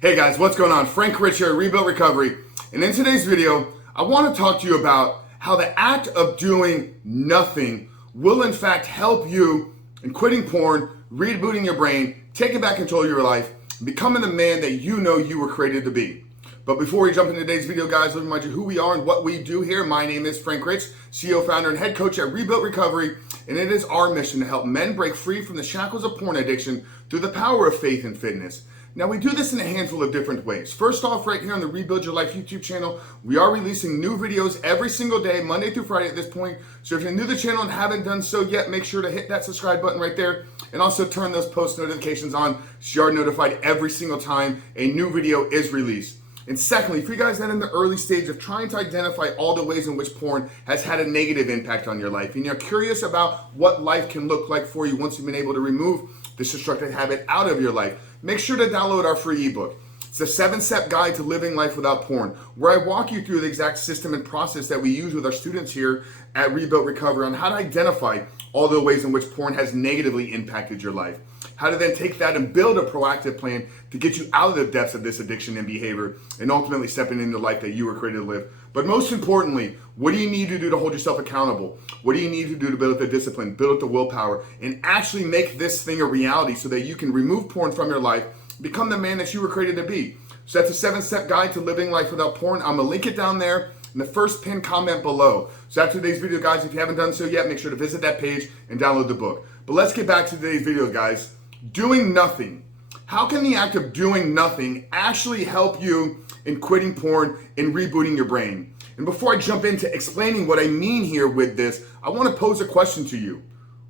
Hey guys, what's going on? Frank Rich here, Reboot Recovery. And in today's video, I want to talk to you about how the act of doing nothing will in fact help you in quitting porn, rebooting your brain, taking back control of your life, and becoming the man that you know you were created to be. But before we jump into today's video, guys, let me remind you who we are and what we do here. My name is Frank Rich, CEO, founder, and head coach at Reboot Recovery, and it is our mission to help men break free from the shackles of porn addiction through the power of faith and fitness. Now, we do this in a handful of different ways. First off, right here on the Rebuild Your Life YouTube channel, we are releasing new videos every single day, Monday through Friday at this point. So if you're new to the channel and haven't done so yet, make sure to hit that subscribe button right there and also turn those post notifications on so you are notified every single time a new video is released. And secondly, for you guys that are in the early stage of trying to identify all the ways in which porn has had a negative impact on your life, and you're curious about what life can look like for you once you've been able to remove this destructive habit out of your life, make sure to download our free ebook. It's a 7-step guide to living life without porn, where I walk you through the exact system and process that we use with our students here at Rebuild Recovery on how to identify all the ways in which porn has negatively impacted your life. How to then take that and build a proactive plan to get you out of the depths of this addiction and behavior and ultimately stepping into the life that you were created to live. But most importantly, what do you need to do to hold yourself accountable? What do you need to do to build up the discipline, build up the willpower, and actually make this thing a reality so that you can remove porn from your life, become the man that you were created to be? So that's a 7-step guide to living life without porn. I'm gonna link it down there in the first pinned comment below. So after today's video, guys, if you haven't done so yet, make sure to visit that page and download the book. But let's get back to today's video, guys. Doing nothing. How can the act of doing nothing actually help you in quitting porn and rebooting your brain? And before I jump into explaining what I mean here with this, I want to pose a question to you.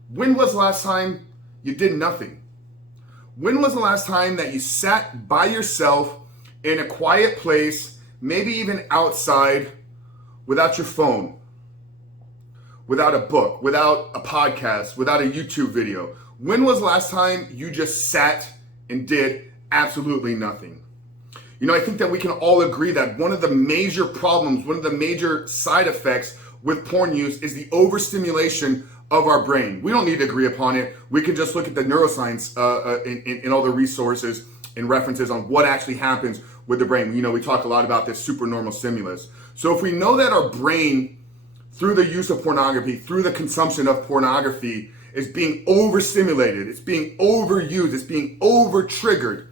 When was the last time you did nothing? When was the last time that you sat by yourself in a quiet place, maybe even outside, without your phone, without a book, without a podcast, without a YouTube video? When was the last time you just sat and did absolutely nothing? You know, I think that we can all agree that one of the major problems, one of the major side effects with porn use is the overstimulation of our brain. We don't need to agree upon it. We can just look at the neuroscience in all the resources and references on what actually happens with the brain. You know, we talk a lot about this supernormal stimulus. So if we know that our brain, through the use of pornography, through the consumption of pornography, is being overstimulated, it's being overused, it's being over-triggered,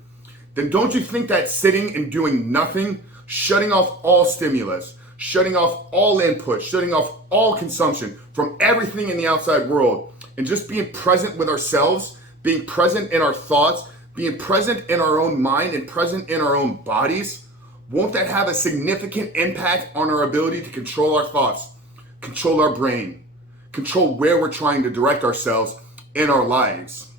then don't you think that sitting and doing nothing, shutting off all stimulus, shutting off all input, shutting off all consumption from everything in the outside world, and just being present with ourselves, being present in our thoughts, being present in our own mind and present in our own bodies, won't that have a significant impact on our ability to control our thoughts, control our brain, control where we're trying to direct ourselves in our lives?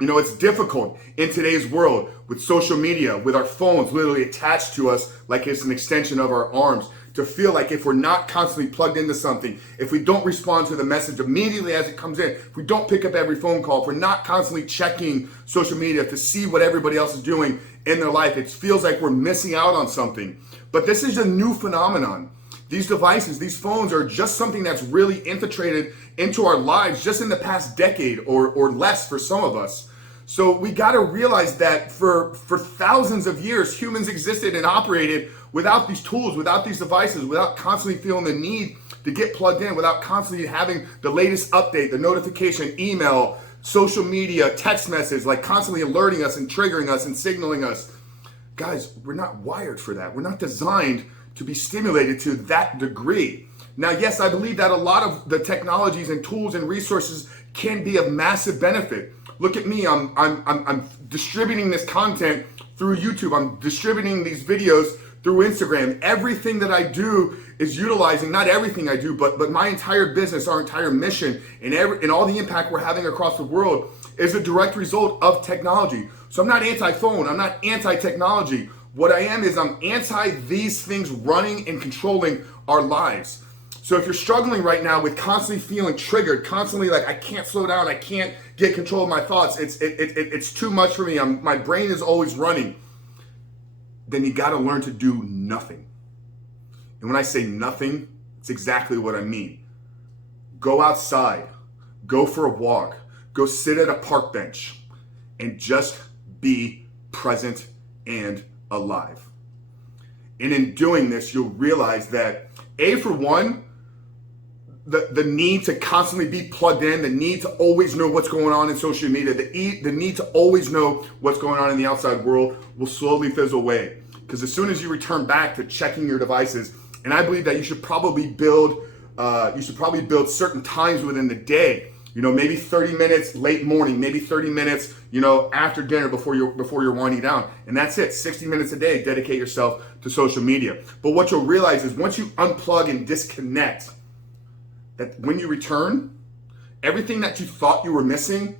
You know, it's difficult in today's world with social media, with our phones literally attached to us like it's an extension of our arms, to feel like if we're not constantly plugged into something, if we don't respond to the message immediately as it comes in, if we don't pick up every phone call, if we're not constantly checking social media to see what everybody else is doing in their life, it feels like we're missing out on something. But this is a new phenomenon. These devices, these phones are just something that's really infiltrated into our lives just in the past decade or less for some of us. So we got to realize that for thousands of years, humans existed and operated without these tools, without these devices, without constantly feeling the need to get plugged in, without constantly having the latest update, the notification, email, social media, text message, like constantly alerting us and triggering us and signaling us. Guys, we're not wired for that. We're not designed to be stimulated to that degree. Now, yes, I believe that a lot of the technologies and tools and resources can be of massive benefit. Look at me, I'm distributing this content through YouTube. I'm distributing these videos through Instagram. Everything that I do is utilizing, not everything I do, but my entire business, our entire mission, and all the impact we're having across the world is a direct result of technology. So I'm not anti-phone, I'm not anti-technology. What I am is I'm anti these things running and controlling our lives. So if you're struggling right now with constantly feeling triggered, constantly like I can't slow down, I can't get control of my thoughts, it's too much for me, my brain is always running, then you got to learn to do nothing. And when I say nothing, it's exactly what I mean. Go outside, go for a walk, go sit at a park bench, and just be present and alive. And in doing this, you'll realize that for one, the need to constantly be plugged in, the need to always know what's going on in social media, the need to always know what's going on in the outside world will slowly fizzle away. Because as soon as you return back to checking your devices, and I believe that you should probably build certain times within the day. Maybe 30 minutes late morning, maybe 30 minutes, after dinner before you're winding down. And that's it. 60 minutes a day, dedicate yourself to social media. But what you'll realize is once you unplug and disconnect, that when you return, everything that you thought you were missing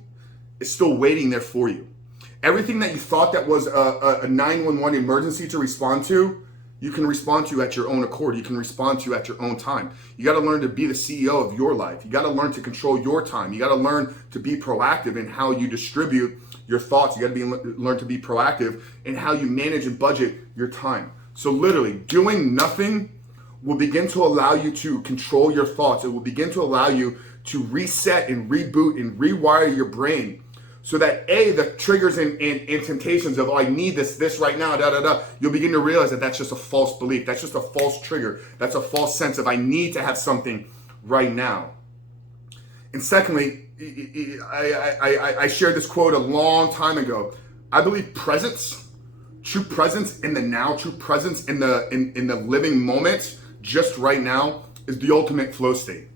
is still waiting there for you. Everything that you thought that was a 911 emergency to respond to, you can respond to at your own accord. You can respond to at your own time. You got to learn to be the CEO of your life. You got to learn to control your time. You got to learn to be proactive in how you distribute your thoughts. You got to learn to be proactive in how you manage and budget your time. So literally, doing nothing will begin to allow you to control your thoughts. It will begin to allow you to reset and reboot and rewire your brain so that the triggers and temptations of, I need this right now, you'll begin to realize that that's just a false belief. That's just a false trigger. That's a false sense of, I need to have something right now. And secondly, I shared this quote a long time ago. I believe true presence in the now, true presence in the living moment, just right now, is the ultimate flow state.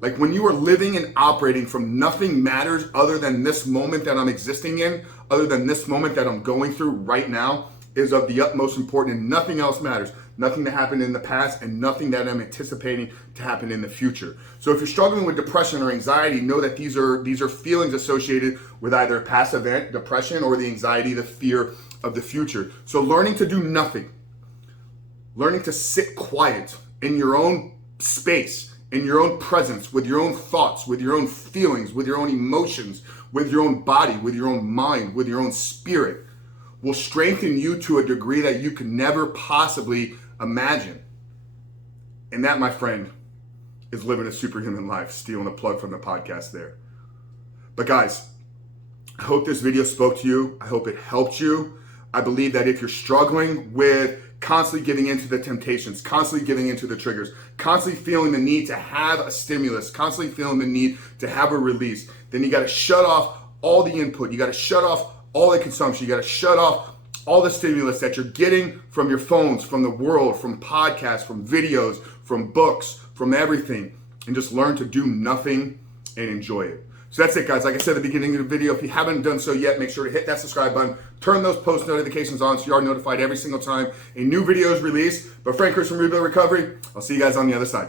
Like when you are living and operating from nothing matters other than this moment that I'm existing in, other than this moment that I'm going through right now, is of the utmost importance, and nothing else matters. Nothing that happened in the past and nothing that I'm anticipating to happen in the future. So if you're struggling with depression or anxiety, know that these are feelings associated with either a past event, depression, or the anxiety, the fear of the future. So learning to do nothing, learning to sit quiet in your own space, in your own presence, with your own thoughts, with your own feelings, with your own emotions, with your own body, with your own mind, with your own spirit, will strengthen you to a degree that you could never possibly imagine. And that, my friend, is living a superhuman life. Stealing a plug from the podcast there. But guys, I hope this video spoke to you. I hope it helped you. I believe that if you're struggling with constantly giving into the temptations, constantly giving into the triggers, constantly feeling the need to have a stimulus, constantly feeling the need to have a release, then you got to shut off all the input. You got to shut off all the consumption. You got to shut off all the stimulus that you're getting from your phones, from the world, from podcasts, from videos, from books, from everything, and just learn to do nothing and enjoy it. So that's it, guys. Like I said at the beginning of the video, if you haven't done so yet, make sure to hit that subscribe button, turn those post notifications on so you are notified every single time a new video is released. But Frank Chris from Reboot Recovery, I'll see you guys on the other side.